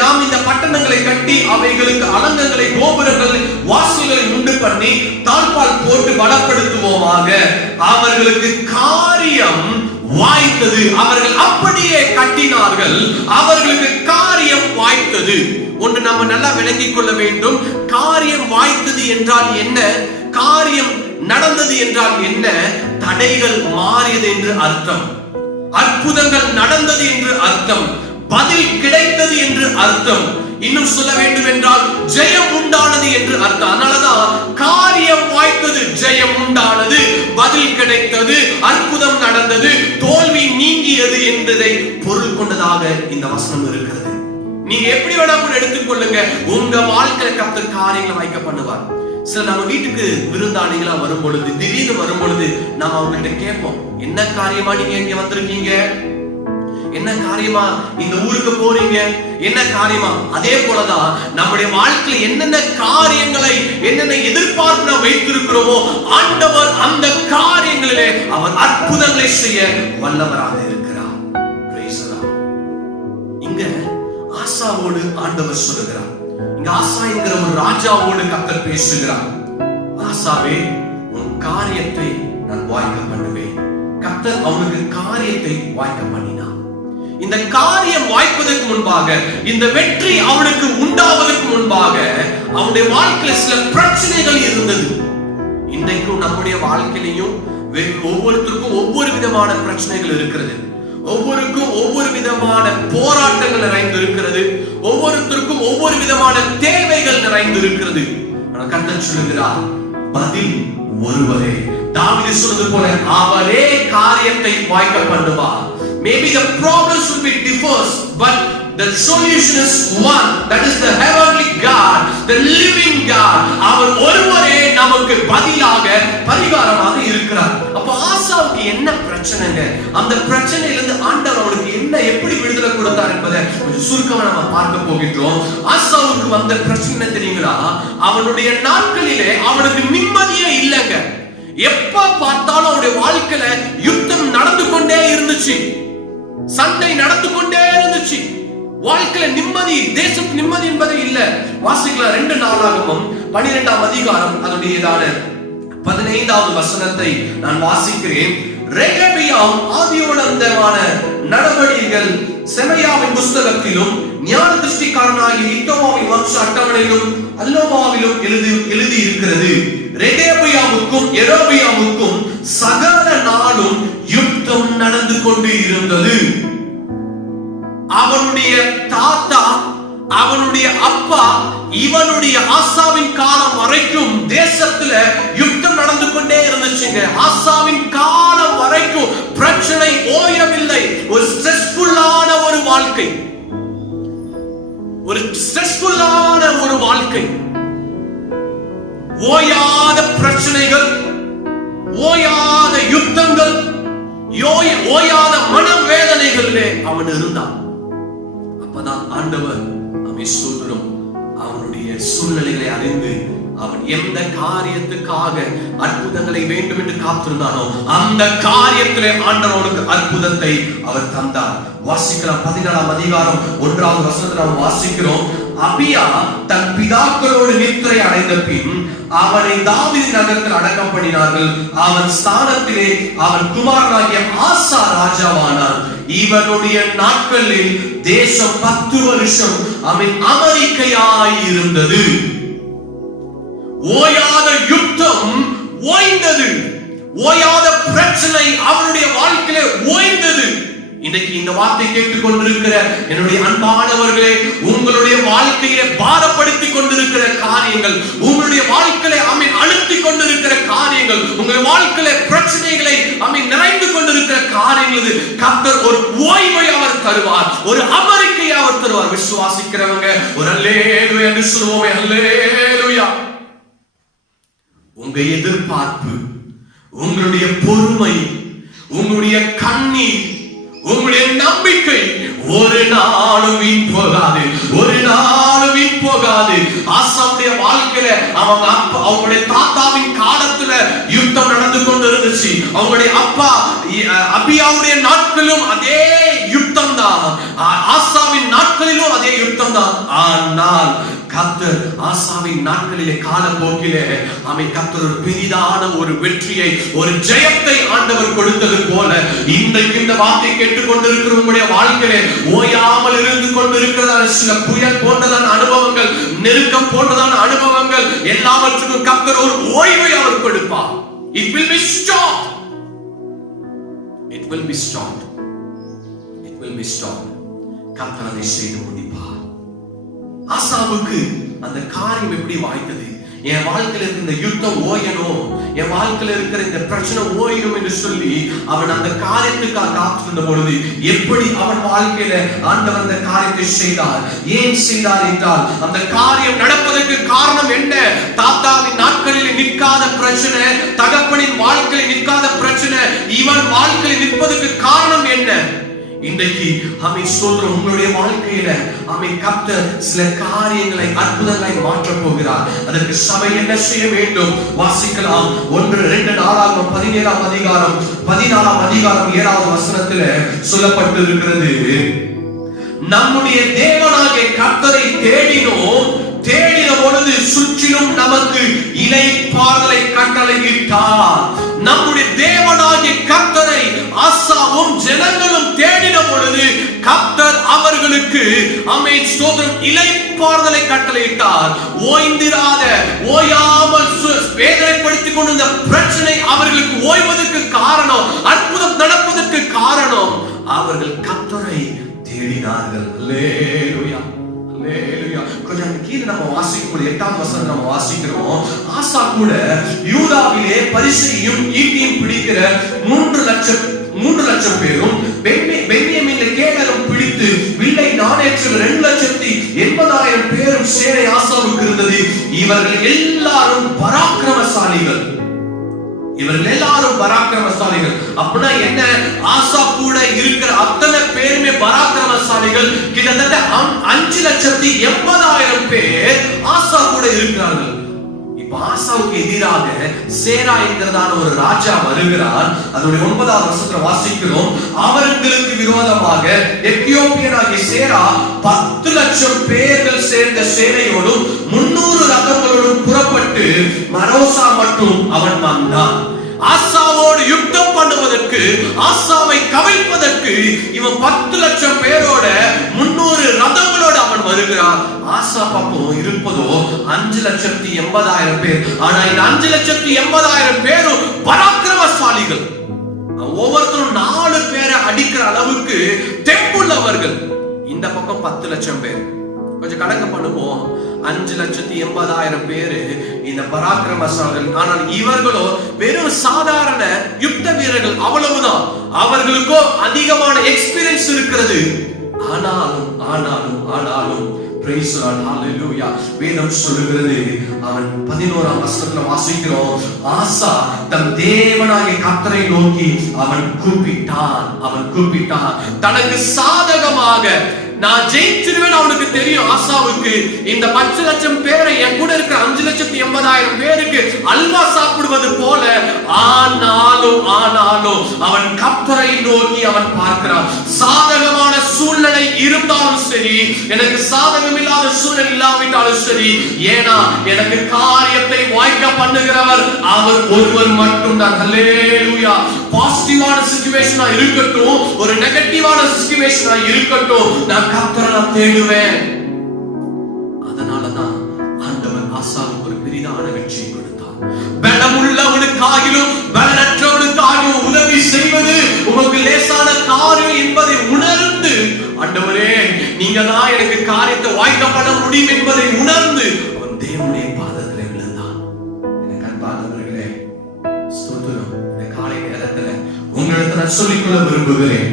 நாம் இந்த பட்டணங்களை கட்டி அவைகளுக்கு அலங்கங்களை, கோபுரங்களை, வாசல்களை உண்டு பண்ணி தாழ்பால் போட்டு பலப்படுத்துவோமாக. அவர்களுக்கு காரியம் வாய்த்தது. அவர்கள் அப்படியே கட்டினார்கள், அவர்களுக்கு காரியம் வாய்த்தது. ஒன்று நம்ம நல்லா விளங்கிக் கொள்ள வேண்டும். காரியம் வாய்த்தது என்றால் என்ன? காரியம் நடந்தது என்றால் என்ன? தடைகள் மாறியது என்று அர்த்தம். அற்புதங்கள் நடந்தது என்று அர்த்தம். பதில் கிடைத்தது என்று அர்த்தம். இன்னும் சொல்ல வேண்டும் என்றால் ஜெயம் உண்டானது என்று அர்த்தம். அதனாலதான் காரியம் வாய்த்தது, ஜெயம் உண்டானது, பதில் கிடைத்தது, அற்புதம் நடந்தது, தோல்வி நீங்கியது என்பதை பொருள் கொண்டதாக இந்த வசனம் இருக்கிறது. நீங்க எப்படி வேணா கூட எடுத்துக்கொள்ளுங்க. உங்க வாழ்க்கையில கர்த்தர் காரியங்களை வாய்க்க பண்ணுவார். சில நம்ம வீட்டுக்கு விருந்தாளிகளா வரும் பொழுது, திடீர்னு வரும் பொழுது நாம அவங்கள்ட்ட கேட்போம், என்ன காரியமா நீங்க இங்க வந்திருக்கீங்க? என்ன காரியமா இந்த ஊருக்கு போறீங்க? என்ன காரியமா? அதே போலதான் நம்முடைய வாழ்க்கையில் என்னென்ன காரியங்களை, என்னென்ன எதிர்பார்ப்பு வைத்திருக்கிறோமோ ஆண்டவர் அந்த காரியங்களிலே அவர் அற்புதங்களை செய்ய வல்லவராக இருக்கிறார். இங்க ஆசாவோடு ஆண்டவர் சொல்லுகிறார். இங்க ஆசா என்கிற ஒரு ராஜாவோடு கர்த்தர் பேசுகிறார். ஆசாவே, உன் காரியத்தை நான் வாய்க்க பண்ணுவேன். கர்த்தர் அவனுக்கு காரியத்தை வாய்க்க பண்ணினார். இந்த காரியம் வாய்ப்பதற்கு முன்பாக, இந்த வெற்றி அவனுக்கு உண்டாவதற்கு முன்பாக அவனுடைய வாழ்க்கையில் சில பிரச்சனைகள் இருந்தது. இன்றைக்கும் நம்முடைய வாழ்க்கையிலையும் ஒவ்வொருத்தருக்கும் ஒவ்வொரு விதமான பிரச்சனைகள் இருக்கிறது. ஒவ்வொருக்கும் ஒவ்வொரு விதமான போராட்டங்கள் நிறைந்திருக்கிறது. ஒவ்வொருத்தருக்கும் ஒவ்வொரு விதமான தேவைகள் நிறைந்திருக்கிறது. கர்த்தர் சொல்லுகிறார், பதில் ஒருவரே. தாவீது சொன்னது போல அவரே காரியத்தை வாய்க்க பண்ணுவார். Maybe the problems will be diverse, but the solution is one. That is the heavenly God, the living God. அவர் ஒருவரே நமக்கு பதிலாக, பரிகாரமாக இருக்கிறார். அப்ப ஆசாவுக்கு என்ன பிரச்சனைங்க? அந்த பிரச்சனையிலிருந்து ஆண்டவர் அவனுக்கு என்ன, எப்படி விடுதலை கொடுத்தார் என்பதை கொஞ்சம் சுருக்கமா நம்ம பார்க்க போகின்றோம். ஆசாவுக்கு வந்த பிரச்சனை தெரியுங்களா? அவனுடைய நாட்களிலே அவனுக்கு நிம்மதியே இல்லைங்க. எப்ப பார்த்தாலும் அவனுடைய வாழ்க்கையில யுத்தம் நடந்து கொண்டே இருந்துச்சு, சண்டை நடந்து கொண்டே இருந்துச்சு. வாழ்க்கையில நிம்மதி, தேசத்து நிம்மதி என்பது இல்ல. வாசிக்கலாம் 2 நாளாகமம் 12ஆம் அதிகாரம் அதனுடையதான 15வது வசனத்தை நான் வாசிக்கிறேன். ரெகபியாம் ஆதியோடந்தமான நடவடிக்கைகள் செமையாவின் புஸ்தகத்திலும் ஞான திருஷ்டிக்காரனாகிய இத்தோமாவின் வம்ச அட்டவணையிலும் அல்லோமாவிலும் எழுதி இருக்கிறது. ரெகபியாமுக்கும் யெரொபெயாமுக்கும் சகல நாளும் யுத்தம் நடந்து கொண்டு இருந்தது. அவனுடைய தாத்தா, அவனுடைய அப்பா, இவனுடைய ஆசாவின் காலம் வரைக்கும் தேசத்துல யுத்தம் நடந்து கொண்டே இருந்துச்சுங்க. ஆசாவின் காலம் வரைக்கும் பிரச்சனை ஓயவில்லை. ஒரு ஸ்ட்ரெஸ்ஃபுல்லான ஒரு வாழ்க்கை, ஒரு ஸ்ட்ரெஸ்ஃபுல்லான ஒரு வாழ்க்கை. ஓயாத பிரச்சனைகள், ஓயாத யுத்தங்கள், ஓயாத மனவேதனைகளிலே அவன் இருந்தான். அப்பதான் ஆண்டவர் சொல்கிறோம், அவனுடைய சூழ்நிலைகளை அறிந்து அவன் எந்த காரியத்துக்காக அற்புதங்களை வேண்டும் என்று காத்திருந்தானோ அந்த காரியத்திலே ஆண்டவனுக்கு அற்புதத்தை அவர் தந்தார். வாசிக்கலாம் 14ஆம் அதிகாரம் 1வது வசனத்தில் நாம் வாசிக்கிறோம். அபியா தன் பிதாக்களோடு நித்திரை அடைந்த பின் அவனை தாவீது நகரத்தில் அடக்கம் பண்ணினார்கள். அவன் ஸ்தானத்திலே அவன் குமாரனாகிய ஆசா ராஜாவானான். இவனுடைய நாட்களில் தேசம் 10 வருஷம் அவன் அமெரிக்கையாய் இருந்தது. ஓயாத யுத்தம் ஓய்ந்தது, ஓயாத பிரச்சனை அவனுடைய வாழ்க்கையில ஓய்ந்தது. இன்னைக்கு இந்த வார்த்தை கேட்டுக் கொண்டிருக்கிற என்னுடைய அன்பானவர்களே, உங்களுடைய வாழ்க்கையை பாரப்படுத்தி கொண்டிருக்கிற காரியங்கள், உங்களுடைய வாழ்க்கையை அழுத்தி கொண்டிருக்கிற காரியங்கள், உங்களுடைய வாழ்க்கையில பிரச்சனைகளை நிறைந்து கொண்டிருக்கிற காரியங்கள், கர்த்தர் ஒரு ஓய்வை அவர் தருவார், ஒரு அமெரிக்கையை அவர் தருவார். விசுவாசிக்கிறவங்க ஒரு அல்லேலூயா என்று சொல்லுவோமே. அல்லேலூயா. உங்க எதிர்பார்ப்பு, உங்களுடைய பொறுமை, உங்களுடைய கண்ணீர், உங்களுடைய நம்பிக்கை ஒரு நாளும் வீண் போகாது, ஒரு நாளும் வீண் போகாது. ஆசாவுடைய வாழ்க்கையில அவங்களுடைய தாத்தாவின் காலத்துல யுத்தம் நடந்து கொண்டு இருந்துச்சு. அவங்களுடைய அப்பா அபியாவுடைய நாட்களிலும் அதே யுத்தம் தான், ஆசாவின் நாட்களிலும் அதே யுத்தம் தான். ஆனால் கர்த்தர் ஆசாவின் நாட்களிலே காலப்போக்கிலே கர்த்தர் ஒரு பெரிதான ஒரு வெற்றியை, ஒரு ஜெயத்தை ஆண்டவர் கொடுத்தது போல இன்றைக்கு இந்த வார்த்தை கேட்டுக்கொண்டிருக்கிற உங்களுடைய வாழ்க்கையிலே ஓயாமல் இருந்து கொண்டிருக்கிறதான சில புயல் போன்றதான அனுபவங்கள், நெருக்கம் போன்றதான அனுபவங்கள் எல்லாவற்றுக்கும் கர்த்தர் ஒரு ஓய்வை அவர் கொடுப்பார். It will be stopped. It will be stopped. It will be stopped. கர்த்தர் அதை செய்து முடிப்பார். ஆசாவுக்கு அந்த காரியம் எப்படி வாய்த்தது? என் வாழ்க்கையில இருக்க இந்த யுத்தம் ஓயணும், என் வாழ்க்கையில இருக்கிற இந்த பிரச்சனை ஓயணும் என்று சொல்லி அவன் அந்த காரியத்துக்காக காத்திருந்த பொழுது எப்படி அவன் வாழ்க்கையில ஆண்டவர் அந்த காரியத்தை செய்தார்? ஏன் செய்தார் என்றால் அந்த காரியம் நடப்பதற்கு காரணம் என்ன? தாத்தாவின் நாட்களில் நிற்காத பிரச்சனை, தகப்பனின் வாழ்க்கையில் நிற்காத பிரச்சனை, இவன் வாழ்க்கையில் நிற்பதற்கு காரணம் என்ன? இன்றைக்கு ஸ்தோத்திரம், உங்களுடைய வாழ்க்கையில கர்த்தர் சில காரியங்களை, அற்புதங்களை மாற்றப் போகிறார். அதற்கு சபை என்ன செய்ய வேண்டும்? வாசிக்கலாம். 1-2 நாளாகமம் 17ஆம் அதிகாரம் 14ஆம் அதிகாரம் 7வது வசனத்திலே சொல்லப்பட்டிருக்கிறது. நம்முடைய தேவனாகிய கர்த்தரை தேடினோம், தேடின பொழுது சுற்றிலும் நமக்கு இளைப்பாறுதலை கட்டளையிட்டார். நம்முடைய தேவனாகிய கர்த்தரை ஆசாவும் ஜனங்களும் தேடின பொழுது கர்த்தர் அவர்களுக்கு ஸ்தோத்திரம் இளைப்பாறுதலை கட்டளையிட்டார். ஓய்ந்திராத, ஓயாமல் வேதனைப்படுத்திக் கொண்டிருந்த பிரச்சனை அவர்களுக்கு ஓய்வதற்கு காரணம், அற்புதம் நடப்பதற்கு காரணம், அவர்கள் கர்த்தரை தேடினார்கள். அல்லேலூயா, அல்லேலூயா. கொஞ்சம் கீழே நம்ம வாசிக்கும் 8வது வசனம் நம்ம வாசிக்கிறோம். ஆசா கூட யூதாவிலே பரிசையும் ஈட்டியும் பிடிக்கிற 3 லட்சம் பேரும் பென்யமீன்ல கேடகம் பிடித்து வில்லை நாணேற்ற 2,80,000 பேரும் சேனை ஆசாவுக்கு இருந்தது. இவர்கள் எல்லாரும் பராக்கிரமசாலிகள். இவர்கள் எல்லாரும் பராக்கிரமசாலிகள். அப்படின்னா என்ன? ஆசா கூட இருக்கிற அத்தனை பேருமே பராக்கிரமசாலிகள். கிட்டத்தட்ட 5,80,000 பேர் ஆசா கூட இருக்கிறார்கள். இப்ப ஆசாவுக்கு எதிராக சேரா என்கிறதான ஒரு ராஜா வருகிறார். அதனுடைய 9வது வசனத்துல வாசிக்கிறோம். அவர்களுக்கு விரோதமாக எத்தியோப்பியனாகிய சேரா 10 லட்சம் பேர்கள் சேர்ந்த சேனையோடும் 300 ரதங்களோடும் புறப்பட்டு மரோசா மட்டும் அவன் வந்தான். ஆசாவோடு யுத்தம் பண்ணுவதற்கு, ஆசாவை கவிழ்ப்பதற்கு இவன் 10 லட்சம் பேரோட 300 ரதங்களோடு அவன் வருகிறான். ஆசா பக்கம் இருப்பதோ 5,80,000 பேர். ஆனா இந்த 5,80,000 பேரும் பராக்கிரமசாலிகள். ஒவ்வொருத்தரும் 4 பேரை அடிக்கிற அளவுக்கு தெம்புள்ளவர்கள். இந்த பக்கம் 10 லட்சம் பேர். கொஞ்சம் கணக்கு பண்ணுவோம். 5,80,000 பேரு இந்த பராக்கிரமசாலிகள். ஆனால் இவர்களோ வெறும் சாதாரண யுத்த வீரர்கள், அவ்வளவுதான். அவர்களுக்கோ அதிகமான எக்ஸ்பீரியன்ஸ் இருக்கிறது. ஆனாலும் praise the Lord, hallelujah. வேதம் சொல்லுகிறது, அவன் 11ஆம் வசனத்துல வாசிக்கிறோம். ஆசா தன் தேவனாகிய கர்த்தரை நோக்கி அவன் கூப்பிட்டான். தனக்கு சாதகமாக நான் ஜெயிச்சிருவேன் அவனுக்கு தெரியும். ஆசாவுக்கு இந்த 10 லட்சம் பேரை என் கூட இருக்கிற 5,80,000 பேருக்கு அல்வா சாப்பிடுவது போல. ஆனாலும் அவன் கர்த்தரை நோக்கி அவன் பார்க்கிறான். சாதகமான சூழ்நிலை இருந்தாலும் சரி, எனக்கு சாதகம் இல்லாத சூழ்நிலை இல்லாவிட்டாலும் சரி, ஏனா எனக்கு காரியத்தை வாய்க்க பண்ணுகிறவர் அவர் ஒருவர் மட்டும்தான். ஹல்லேலூயா. பாசிட்டிவான சிச்சுவேஷனா இருக்கட்டும், ஒரு நெகட்டிவான சிச்சுவேஷனா இருக்கட்டும், நான் கர்த்தரை தேடுவேன். அதனாலதான் ஆண்டவர் ஆசாவுக்கு ஒரு பெரிதான வெற்றியை கொடுத்தார். பலமுள்ளவனுக்காகிலும் பலனற்றவனுக்காகிலும் உதவி செய்வது உமக்கு லேசான காரியம் என்பதை உணர்ந்து, ஆண்டவரே நீங்க தான் எனக்கு காரியத்தை வாய்க்க பண்ண முடியும் என்பதை உணர்ந்து அவன் தேவனுடைய பாதத்திலே விழுந்தான். எனக்கு அன்பானவர்களே, ஸ்தோத்திரம். இந்த காலை நேரத்துல உங்களிடத்துல சொல்லிக்கொள்ள விரும்புகிறேன்.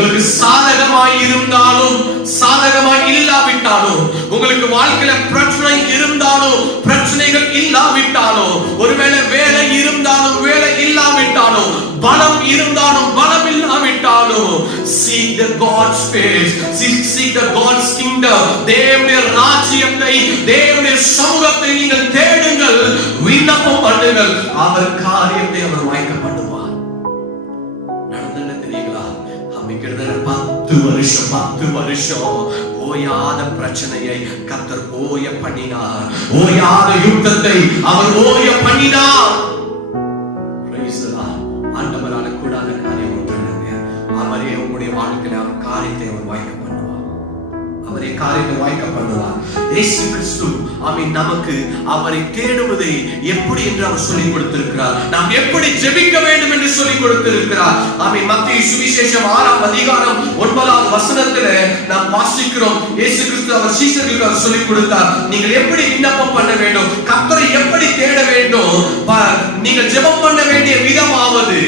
உங்களுக்கு சாதகமாய் இருந்தாலும் சாதகமாய் இல்லாவிட்டாலும், உங்களுக்கு வாழ்க்கையில பிரச்சனை இருந்தாலும் பிரச்சனைகள் இல்லாவிட்டாலும், ஒருவேளை வேலை இருந்தாலும் வேலை இல்லாவிட்டாலும், பலம் இருந்தாலும் பலம் இல்லாவிட்டாலும், வேண்டுமானாலும் seek the God's face, seek the God's kingdom, தேவனுடைய ராஜ்யத்தை, தேவனுடைய சமூகத்தை நீங்கள் தேடுங்கள், விண்ணப்பம் பண்ணுங்கள், அவர் காரியத்தை அவர் வாய்க்க பண்ணுவார். நடந்தது தெரியுங்களா? கிட்டத்தட்ட 10 வருஷம் ஓயாத பிரச்சனையை கர்த்தர் ஓய பண்ணினார். ஓயாத யுத்தத்தை அவர் ஓய பண்ணினார். ஆண்டவரால கூடாத காரியம் ஒன்றுங்க. அவரே உங்களுடைய வாழ்க்கையில அவர் காரியத்தை அவர் வாய்க்க பண்ணுவார். அவரே காரியத்தை வாய்க்க பண்ணுவார். இயேசு கிறிஸ்து நமக்கு அவரை தேடுவதை எப்படி என்று அவர் சொல்லிக் கொடுத்திருக்கிறார். நாம் எப்படி ஜெபிக்க வேண்டும் என்று சொல்லிக் கொடுத்திருக்கிறார். மத்தேயு சுவிசேஷம் 6ஆம் அதிகாரம் 9வது வசனத்துல நாம் வாசிக்கிறோம். இயேசு கிறிஸ்து அவர் சீஷர்களுக்கு அவர் சொல்லிக் கொடுத்தார். நீங்கள் எப்படி விண்ணப்பம் பண்ண வேண்டும், கர்த்தரை எப்படி தேட வேண்டும். நீங்கள் ஜெபம் பண்ண வேண்டிய விதமாவது,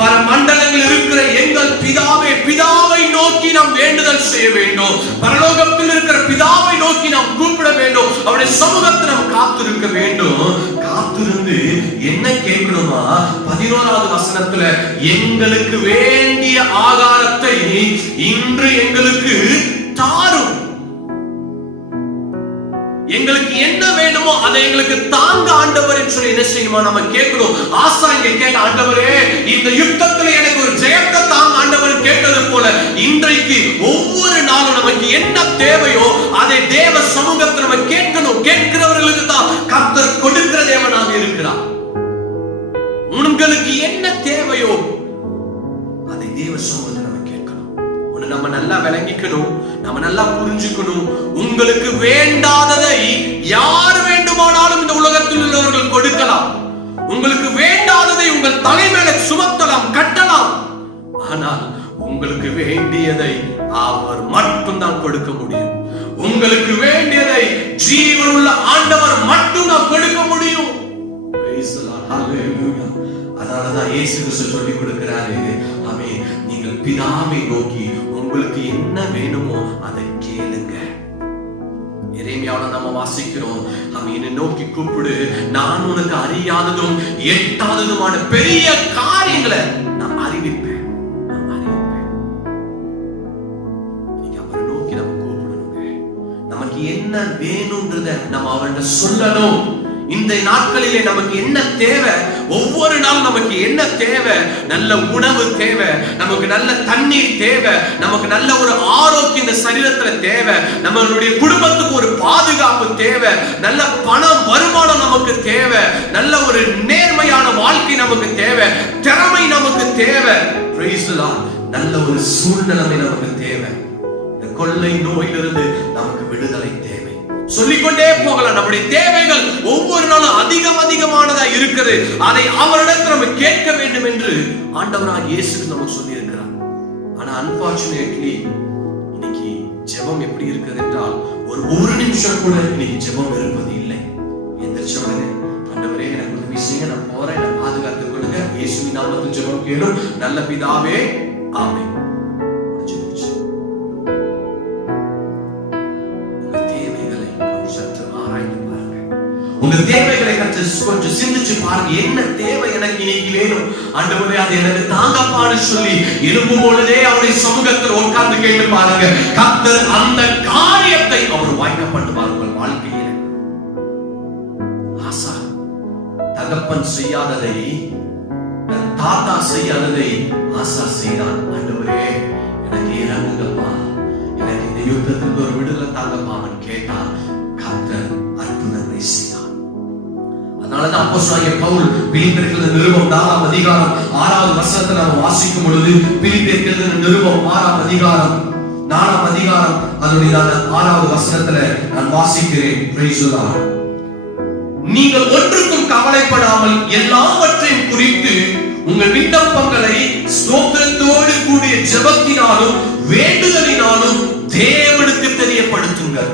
பரமண்டலங்களில் இருக்கிற எங்கள் பிதாவே, பிதாவை நோக்கி நாம் வேண்டுதல் செய்ய வேண்டும். பரலோகத்தில் இருக்கிற பிதாவை நோக்கி நாம் கூப்பிட வேண்டும். அவருடைய சமூகத்தை நாம் காத்திருக்க வேண்டும். காத்திருந்து என்ன கேட்கணுமா? 11வது வசனத்துல எங்களுக்கு வேண்டிய ஆகாரத்தை இன்று எங்களுக்கு தாரும். எங்களுக்கு என்ன வேண்டுமோ அதை எங்களுக்கு தாங்க ஆண்டவர் என்று சொல்லி என்ன செய்யணுமா நம்ம கேட்கணும். ஆசா இங்க கேட்ட, ஆண்டவரே இந்த யுத்தத்துல எனக்கு ஒரு ஜெயத்தை தாங்க ஆண்டவர் கேட்டது போல இன்றைக்கு ஒவ்வொரு நாளும் நமக்கு என்ன தேவையோ அதை தேவ சமூகத்தில் நம்ம கேட்கணும். கேட்கிறவர்களுக்கு தான் கர்த்தர் கொடுக்கிற தேவனாக இருக்கிறார். உங்களுக்கு என்ன தேவையோ அதை தேவ சமூகத்தில் நம்ம கேட்கணும். ஒண்ணு நம்ம நல்லா விளங்கிக்கணும், நம்ம நல்லா புரிஞ்சுக்கணும். உங்களுக்கு வேண்டாததை யார் வேண்டுமானாலும் இந்த உலகத்தில் உள்ளவர்கள் கொடுக்கலாம். உங்களுக்கு வேண்டாததை உங்கள் தலை மேல சுமத்தலாம், கட்டலாம். ஆனால் உங்களுக்கு வேண்டியதை அவர் மட்டும்தான் கொடுக்க முடியும். உங்களுக்கு வேண்டியதை ஜீவனுள்ள ஆண்டவர் மட்டும்தான் கொடுக்க முடியும். அதனாலதான் இயேசு கிறிஸ்து சொல்லி கொடுக்கிறாரு, நீங்கள் பிதாவை நோக்கி உங்களுக்கு என்ன வேணுமோ அதை கேளுங்க. எரேமியாவுல நாம வாசிக்கிறோம், என்னை நோக்கி கூப்பிடு, நான் உனக்கு அறியாததும் எட்டாததுமான பெரிய காரியங்களை நான் அறிவிப்பேன். அவரை நோக்கி நம்ம கூப்பிடணுங்க. நமக்கு என்ன வேணும்ன்றத நம்ம அவர்கிட்ட சொல்லணும். இந்த நாட்களிலே நமக்கு என்ன தேவை, ஒவ்வொரு நாளும் நமக்கு என்ன தேவை? நல்ல உணவு தேவை, நமக்கு நல்ல தண்ணீர் தேவை, நமக்கு நல்ல ஒரு ஆரோக்கியம் இந்த சரீரத்துல தேவை, நம்மளுடைய குடும்பத்துக்கு ஒரு பாதுகாப்பு தேவை, நல்ல பணம் வருமானம் நமக்கு தேவை, நல்ல ஒரு நேர்மையான வாழ்க்கை நமக்கு தேவை, திறமை நமக்கு தேவை, நல்ல ஒரு சூழ்நிலைமை நமக்கு தேவை. இந்த கொள்ளை நோயிலிருந்து நமக்கு விடுதலை தேவை. சொல்லிக்கொண்டே போகலாம். நம்முடைய தேவைகள் ஒவ்வொரு நாளும் அதிகமானதா இருக்குது. அதை அவரிடத்தில் நம்ம கேட்க வேண்டும் என்று ஆண்டவராக இயேசு நமக்கு சொல்லி இருக்கிறார். ஆனா அன்பார்ச்சுனேட்லி இன்னைக்கு ஜெபம் எப்படி இருக்குது என்றால், ஒரு நிமிஷம் கூட இன்னைக்கு ஜெபம் இருப்பது இல்லை. எந்திரிச்சவனே, ஆண்டவரே எனக்கு ஒரு விஷயம், நான் போறேன், என்னை பாதுகாத்துக் கொள்ளுங்க, இயேசுவின் நாமத்தில் ஜெபம் கேளும், நல்ல பிதாவே, ஆமென். உங்க தேவைகளை கொஞ்சம் சிந்திச்சு பாருங்க. என்ன தேவை எனக்கு இன்னைக்கு வேணும் ஆண்டவரே, அது எனக்கு தாங்கப்பான்னு சொல்லி எழும்பும் பொழுதே அவருடைய சமூகத்தில் உட்கார்ந்து கேட்டு பாருங்க. கர்த்தர் அந்த காரியத்தை அவர் வாய்க்க பண்ணுவார் உங்கள் வாழ்க்கையில. ஆசா தகப்பன் செய்யாததை, தாத்தா செய்யாததை ஆசா செய்தான். ஆண்டவரே எனக்கு இறங்குங்கப்பா, எனக்கு இந்த யுத்தத்திற்கு ஒரு விடுதலை தாங்கப்பா அவன் கேட்டான். கர்த்தர் அற்புதங்களை செய்தார். அதனாலதான் அப்போஸ்தலனாகிய பவுல் பிலிப்பியர் நிருபம் 4ஆம் அதிகாரம் 6வது வசனத்தை நாம் வாசிக்கும் பொழுது, பிலிப்பியர் நிருபம் 6ஆம் அதிகாரம் 4ஆம் அதிகாரம் அதனுடைய 6வது வசனத்துல நான் வாசிக்கிறேன். Praise the Lord. நீங்கள் ஒன்றுக்கும் கவலைப்படாமல் எல்லாவற்றையும் குறித்து உங்கள் விண்ணப்பங்களை ஸ்தோத்திரத்தோடு கூடிய ஜெபத்தினாலும் வேண்டுதலினாலும் தேவனுக்கு தெரியப்படுத்துங்கள்.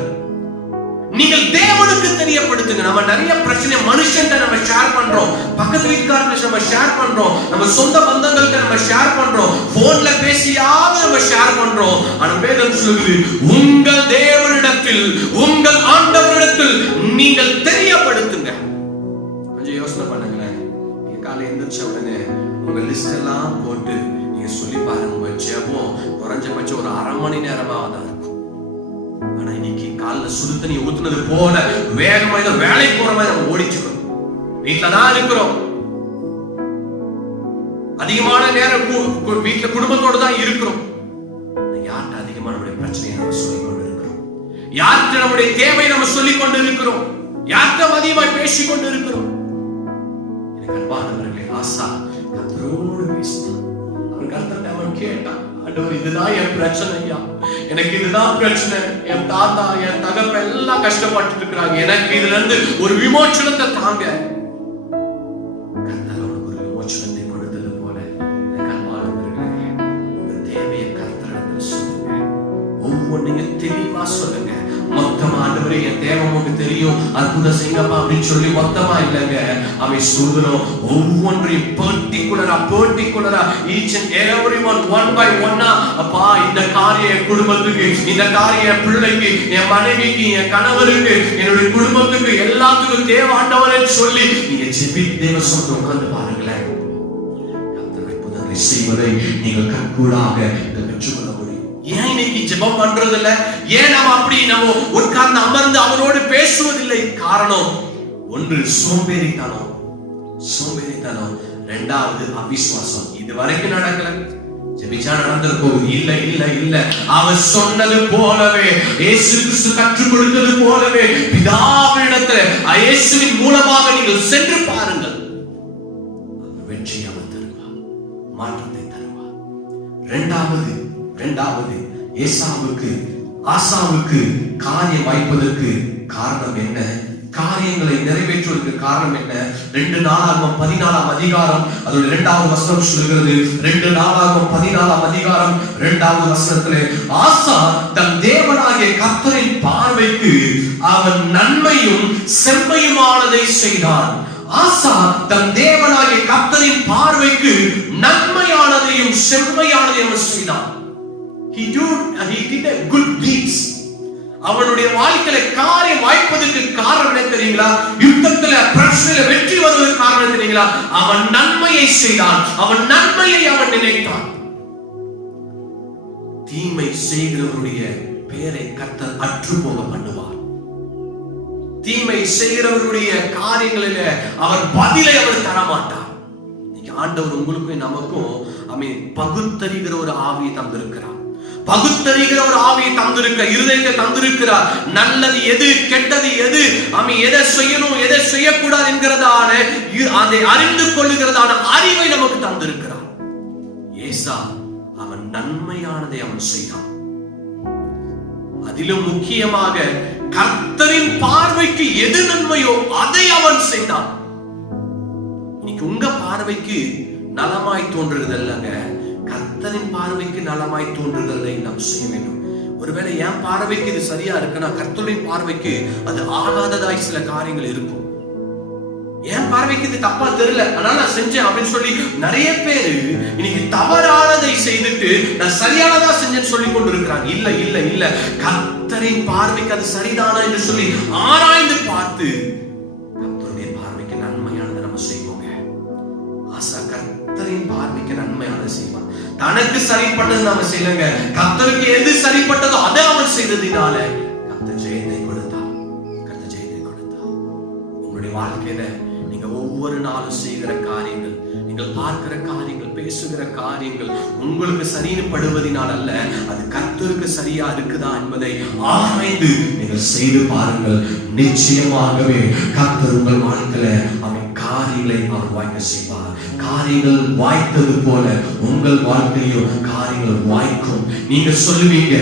நீங்கள் தேவனுக்கு தெரியப்படுத்துங்க. நம்ம நிறைய பிரச்சனை மனுஷன்ட்ட நம்ம ஷேர் பண்றோம், பக்கத்து வீட்டுக்காரங்க நம்ம ஷேர் பண்றோம், நம்ம சொந்த பந்தங்கள்ட்ட நம்ம ஷேர் பண்றோம், போன்ல பேசியாவது நம்ம ஷேர் பண்றோம். ஆனா வேதம் சொல்லுது, உங்கள் தேவனிடத்தில், உங்கள் ஆண்டவரிடத்தில் நீங்கள் தெரியப்படுத்துங்க. கொஞ்சம் யோசனை பண்ணுங்களேன். நீங்க காலையில எந்திரிச்ச உடனே உங்க லிஸ்ட் எல்லாம் போட்டு நீங்க சொல்லி பாருங்க, உங்க ஜெபம் குறைஞ்சபட்சம் ஒரு அரை மணி நேரமா தான் இருக்கும். ஆனா இன்னைக்கு காலைல சுடு தண்ணி ஊத்துனது போல வேகமா வேலைக்கு போற மாதிரி நம்ம ஓடிச்சுக்கிறோம். வீட்டுலதான் இருக்கிறோம், அதிகமான நேரம் வீட்டுல குடும்பத்தோட தான் இருக்கிறோம். யார்கிட்ட அதிகமா நம்முடைய பிரச்சனையை நம்ம சொல்லிக் கொண்டு இருக்கிறோம்? யார்கிட்ட நம்முடைய தேவையை நம்ம சொல்லிக் கொண்டு இருக்கிறோம்? யார்கிட்ட அதிகமாக பேசிக் கொண்டு இருக்கிறோம்? எனக்கு அன்பானவர்களே, ஆசா கர்த்தரோடு பேசினான். அவன் கர்த்தர்ட்ட அவன் கேட்டான், ஆண்டவர் இதுதான் என் பிரச்சனை ஐயா, எனக்கு இதுதான் பிரச்சனை. என் தாத்தா என் தகப்ப எல்லாம் கஷ்டப்பட்டு இருக்கிறாங்க, எனக்கு இதுல இருந்து ஒரு விமோச்சனத்தை தாங்க. கர்த்தர் அவனுக்கு ஒரு விமோச்சனத்தை கொடுத்தது போல எனக்கு அன்பானவர்களே, உங்க தேவையை கர்த்தரிடத்தில் சொல்லுங்க. ஒவ்வொன்றையும் தெளிவா சொல்லுங்க. மொத்தமா ஆண்டவரே என் தேவை உங்களுக்கு தெரியும், அற்புதம் செய்யப்பா அப்படின்னு சொல்லி மொத்தமா இல்லைங்க. அவன் சொல்றோம் ஒவ்வொன்றையும் பர்டிகுலரா each and everyone one by one. அப்பா இந்த காரியம் என் குடும்பத்துக்கு, இந்த காரியம் என் பிள்ளைக்கு, என் மனைவிக்கு, என் கணவருக்கு, என்னுடைய குடும்பத்துக்கு எல்லாத்துக்கும் தேவை ஆண்டவரே சொல்லி நீங்க ஜெபி தேவ சொல்ல உட்கார்ந்து பாருங்களேன். கர்த்தர் அற்புதங்களை செய்வதை நீங்கள் கண்கூடாக கற்றுக்கொள்ள முடியும். ஏன் இன்னைக்கு ஜெபம் பண்றது இல்ல? ஏன் நம்ம அப்படி நம்ம உட்கார்ந்து அமர்ந்து அவரோடு பேசுவதில்லை? காரணம் ஒன்று சோம்பேறித்தனம், இரண்டாவது அவிசுவாசம். இது வரைக்கும் நடக்கல, ஜெபிச்சா நடந்திருக்கும். இல்ல இல்ல இல்ல, அவர் சொன்னது போலவே, இயேசு கிறிஸ்து கற்றுக் கொடுத்தது போலவே பிதாவினிடத்தில் இயேசுவின் மூலமாக நீங்கள் சென்று பாருங்கள். வெற்றி அவர் தருவார், மாற்றத்தை தருவார். இரண்டாவது ஆசாவுக்கு காரியம் வாய்ப்பதற்கு காரணம் என்ன? காரியங்களை நிறைவேற்றுவதற்கு காரணம் என்ன? 2 நாளாகமம் 14ஆம் அதிகாரம் அதோட 2வது வசனம் சொல்கிறது. 2 நாளாகமம் 14ஆம் அதிகாரம் 2வது வசனத்திலே, ஆசா தன் தேவனாகிய கர்த்தரின் பார்வைக்கு அவன் நன்மையும் செம்மையுமானதை செய்தான். ஆசா தன் தேவனாகிய கர்த்தரின் பார்வைக்கு நன்மையானதையும் செம்மையானதையும் செய்தான். He did a good deeds. அவனுடைய வாழ்க்கையில காரியம் வாய்ப்பதற்கு காரணம் என்ன தெரியுங்களா? யுத்தத்துல பிரச்சனையில வெற்றி வருவதற்கு காரணம் தெரியுங்களா? அவன் நன்மையை செய்தான், அவன் நன்மையை அவன் நினைத்தான். தீமை செய்கிறவருடைய பெயரை கர்த்தர் அற்றுப்போக பண்ணுவார். தீமை செய்கிறவருடைய காரியங்களில அவர் பதிலை அவர் தரமாட்டார். இன்னைக்கு ஆண்டவர் உங்களுக்கும் நமக்கும் பகுத்தறிகிற ஒரு ஆவியை தந்திருக்கிறார். பகுத்தறிகிற ஒரு ஆவியை தந்திருக்க, இருதயத்தை தந்திருக்கிறார். நல்லது எது, கெட்டது எது, எதை செய்யணும் எதை செய்யக்கூடாது என்கிறதான அதை அறிந்து கொள்ளுகிறதான அறிவை நமக்கு தந்திருக்கிறார். ஏசா அவன் நன்மையானதை அவன் செய்தான். அதிலும் முக்கியமாக கர்த்தரின் பார்வைக்கு எது நன்மையோ அதை அவன் செய்தான். இன்னைக்கு உங்க பார்வைக்கு நலமாய் தோன்றுறது இல்லங்க, கர்த்தரின் பார்வைக்கு நலமாய் தோன்றுகிறதை நாம் செய்ய வேண்டும். ஒருவேளை என் பார்வைக்கு இது சரியா இருக்குன்னா கர்த்தரின் பார்வைக்கு அது ஆகாததாய் சில காரியங்கள் இருக்கும். என் பார்வைக்கு இது தப்பா தெரியல, ஆனா நான் செஞ்சேன் அப்படின்னு சொல்லி நிறைய பேரு இன்னைக்கு தவறானதை செய்துட்டு நான் சரியானதா செஞ்சேன்னு சொல்லி கொண்டு இருக்கிறாங்க. இல்ல இல்ல இல்ல, கர்த்தரின் பார்வைக்கு அது சரிதானா என்று சொல்லி ஆராய்ந்து பார்த்து கர்த்தருடைய பார்வைக்கு நன்மையானதை நம்ம செய்வோங்க. ஆசா கர்த்தரின் பார்வைக்கு நன்மையானதை செய்வான். தனக்கு சரிப்பட்டது நாம செய்யலங்க, கர்த்தருக்கு எது சரிப்பட்டதோ அதை அவன் செய்ததினால கர்த்தர் ஜெயத்தை கொடுத்தார். உங்களுடைய வாழ்க்கையில நீங்க ஒவ்வொரு நாளும் செய்கிற காரியங்கள், நீங்கள் பார்க்கிற காரியங்கள், பேசுகிற காரியங்கள் உங்களுக்கு சரின்னு படுவதினால் அல்ல, அது கர்த்தருக்கு சரியா இருக்குதா என்பதை ஆராய்ந்து நீங்கள் செய்து பாருங்கள். நிச்சயமாகவே கர்த்தர் உங்கள் வாழ்க்கையில அவன் காரியங்களை அவர் வாய்க்க செய்வார். காரியங்கள் வாய்த்தது போல உங்கள் வாழ்க்கையிலும் காரியங்கள் வாய்க்கும். நீங்களும் சொல்லுவீங்க,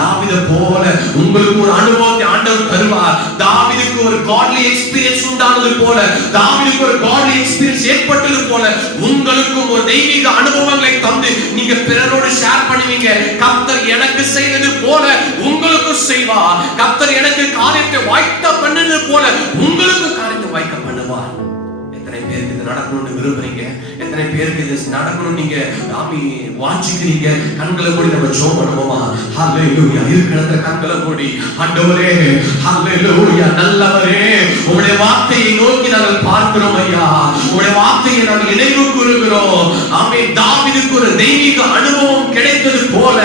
தாவீதை போல உங்களுக்கு ஒரு அனுபவத்தை ஆண்டவர் தருவார். தாவீதுக்கு ஒரு godly experience உண்டானது போல, தாவீதுக்கு ஒரு godly experience ஏற்பட்டது போல உங்களுக்கும் ஒரு தெய்வீக அனுபவங்களை தந்து நீங்க பிறரோடு ஷேர் பண்ணுவீங்க. கர்த்தர் எனக்கு செய்தது போல உங்களுக்கும் செய்வார். கர்த்தர் எனக்கு காரியத்தை வாய்க்க பண்ணது போல உங்களுக்கு காரியத்தை வாய்க்க பண்ணுவார். எத்தனை பேருக்கு இது நடக்கணும்னு விரும்புறீங்க? எத்தனை பேருக்கு இது நடக்கணும் நீங்க வாஞ்சிக்கிறீங்க? கண்களை மூடி நம்ம ஜெபம் பண்ணுவோமா? ஹல்லேலூயா. இருக்கிற கண்களை மூடி, ஆண்டவரே ஹல்லேலூயா, நல்லவரே உம்முடைய வார்த்தையை நோக்கி நாங்கள் பார்க்கிறோம் ஐயா. உம்முடைய வார்த்தையை நாங்கள் நினைவு கூறுகிறோம். ஆமென். தாவீதுக்கு ஒரு தெய்வீக அனுபவம் கிடைத்தது போல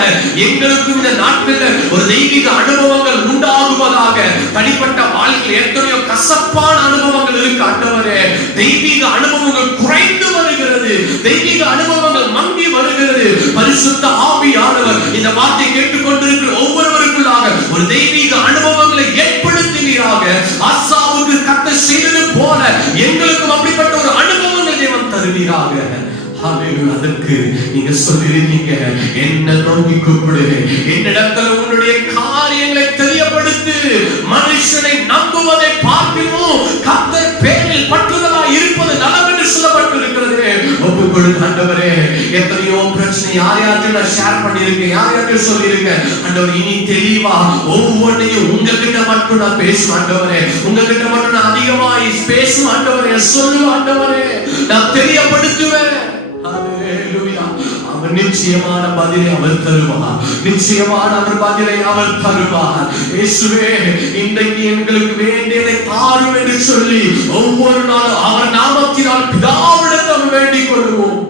எங்களுக்கும் இந்த நாட்களில் ஒரு தெய்வீக அனுபவங்கள் உண்டாகுவதாக. தனிப்பட்ட வாழ்க்கையில் எத்தனையோ கசப்பான அனுபவங்கள் இருக்கு ஆண்டவரே. தெய்வீக அனுபவங்கள் குறைந்து வருகிறது, தெய்வீக அனுபவங்கள் மங்கி வருகிறது. பரிசுத்த ஆவியானவர் இந்த வார்த்தை கேட்டுக்கொண்டிருக்கிற ஒவ்வொருவருக்குள்ளாக ஒரு தெய்வீக அனுபவங்களை ஏற்படுத்துவீராக. ஆசாவுக்கு கர்த்தர் செய்தது போல எங்களுக்கும் அப்படிப்பட்ட ஒரு அனுபவங்களை தேவன் தருவீராக. அதற்கு நீங்க சொல்லிருக்கீங்க, என்ன நோக்கி கூப்பிடு, என்னிடத்துல உன்னுடைய காரியங்களை தெரியப்படுத்து. மனுஷனை நம்புவதை பார்க்கிறோம், கர்த்தர் பேரில் பற்றுதலாய் இருப்பது நலம் என்று சொல்லப்பட்டிருக்கிறது. ஒப்புக்கொடு ஆண்டவரே. எத்தனையோ பிரச்சனை யார் யாருக்கு நான் ஷேர் பண்ணிருக்கேன், யார் யாருக்கு சொல்லியிருக்கேன் ஆண்டவர். இனி தெளிவா ஒவ்வொன்றையும் உங்ககிட்ட மட்டும் நான் பேசும் ஆண்டவரே, உங்ககிட்ட மட்டும் நான் அதிகமாய் பேசும் ஆண்டவரே, சொல்லுவேன் ஆண்டவரே, நான் தெரியப்படுத்துவேன். அவர் நிச்சயமான பதிலை அவர் தருவார், நிச்சயமான அவர் பதிலை அவர் தருவார். இயேசுவே, இன்றைக்கு எங்களுக்கு வேண்டியதை தாரும் என்று சொல்லி ஒவ்வொரு நாளும் அவர் நாமத்தினால் பிதாவிடம் வேண்டிக் கொள்வோம்.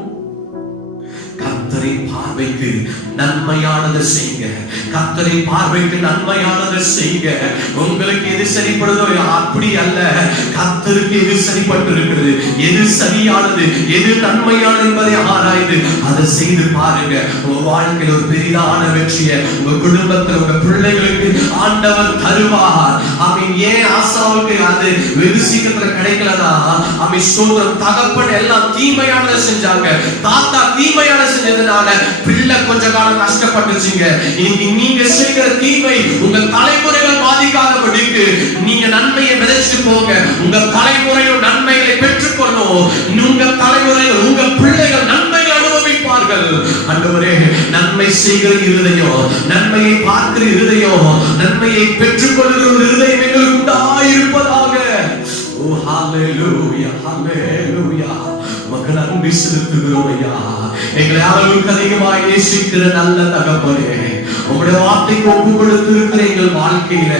கர்த்தரின் பார்வைக்கு நன்மையானதை செய்யுங்க, கர்த்தரின் பார்வைக்கு நன்மையானதை செய்யுங்க. உங்களுக்கு எது சரிப்படுதோ அப்படி அல்ல, கர்த்தருக்கு எது சரிப்பட்டு இருக்கிறது, எது சரியானது, எது நன்மையானது என்பதை ஆராய்ந்து அதை செய்து பாருங்க. உங்க வாழ்க்கையில் ஒரு பெரிதான வெற்றியை உங்க குடும்பத்தில் உங்க பிள்ளைகளுக்கு ஆண்டவர் தருவார். அவன் ஏன் ஆசாவுக்கு அது வெகு சீக்கிரத்துல கிடைக்கலனா, அவன் ஸ்தோத்திரம், தகப்பன் எல்லாம் தீமையானதை செஞ்சாங்க, தாத்தா தீமையான செஞ்சதுனால பிள்ளை கொஞ்ச காலம் கஷ்டப்பட்டுச்சுங்க. இன்னைக்கு நீங்க செய்கிற தீமை உங்க தலைமுறைகள் பாதிக்காதபடிக்கு நீங்க நன்மையை விதைச்சிட்டு போங்க. உங்க தலைமுறையும் நன்மைகளை பெற்றுக்கொள்ளும், உங்க தலைமுறைகள் உங்க பிள்ளைகள் நன்மையை அனுபவிப்பார்கள். ஆண்டவரே, நன்மை செய்கிற இருதயம், நன்மையை பார்க்கிற இருதயம், நன்மையை பெற்றுக்கொள்கிற ஒரு இருதயம் எங்களுக்கு உண்டாயிருப்பதாக. ஓ ஹalleluya, ஹalleluya. மக்கள் அன்பு செலுத்துகிறோம் ஐயா. எங்களை அளவுக்கு அதிகமாக நேசிக்கிற நல்ல தகப்பனே, உங்களுடைய வார்த்தைக்கு ஒப்பு கொடுத்திருக்கிற எங்கள் வாழ்க்கையில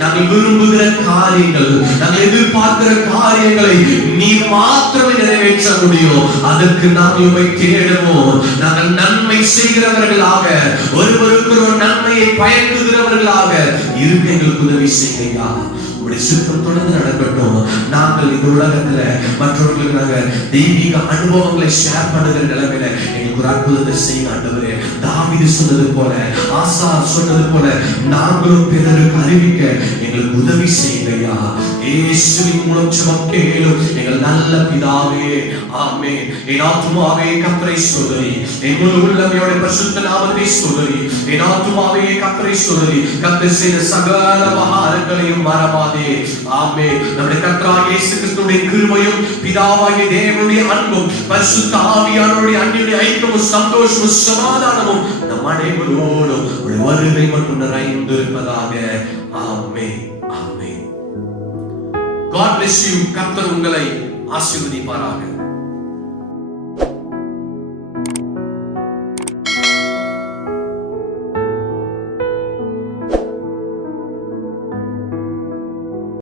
நாங்கள் விரும்புகிற காரியங்கள், நாங்கள் எதிர்பார்க்கிற காரியங்களை நீ மாத்திரமே நிறைவேற்ற முடியும். அதற்கு நாங்கள் உம்மை தேடுவோம். நாங்கள் நன்மை செய்கிறவர்களாக, ஒருவருக்கு ஒரு நன்மையை பயக்குகிறவர்களாக இருக்க எங்களுக்கு உதவி செய்யுங்க. சித்தம் தொடர்ந்து நடக்கட்டும். நாங்கள் இந்த உலகத்துல மற்றவர்களுக்கு நாங்கள் தெய்வீக அனுபவங்களை ஷேர் பண்ணுகிற நிலைமையில எங்களுக்கு ஒரு அற்புதத்தை செய்ய ஆண்டவரே. தாவீது சொன்னது போல, ஆசா சொன்னது போல நாங்களும் பிறருக்கு அறிவிக்க எங்களுக்கு உதவி செய்யுங்கய்யா. இயேசுவின் மூலம் ஜெபம் கேளும் எங்கள் நல்ல பிதாவே, ஆமென். என் ஆத்துமாவே கர்த்தரை ஸ்தோத்திரி, என் முழு உள்ளமையோட பரிசுத்த நாமத்தை ஸ்தோத்திரி. என் ஆத்துமாவே கர்த்தரை ஸ்தோத்திரி, கர்த்தர் செய்த சகல மகாரங்களையும் மறவாதே. ஆமென். நம்முடைய கர்த்தராகிய இயேசு கிறிஸ்துவின் கிருபையும் பிதாவாகிய தேவனுடைய அன்பும் பரிசுத்த ஆவியானவருடைய அன்பின் ஐக்கியமும் சந்தோஷமும் சமாதானமும் நம் அனைவரோடும் வருகை மட்டும் நிறைந்து இருப்பதாக. ஆமென், ஆமென். God bless you. கர்த்தர் உங்களை ஆசீர்வதிப்பாராக.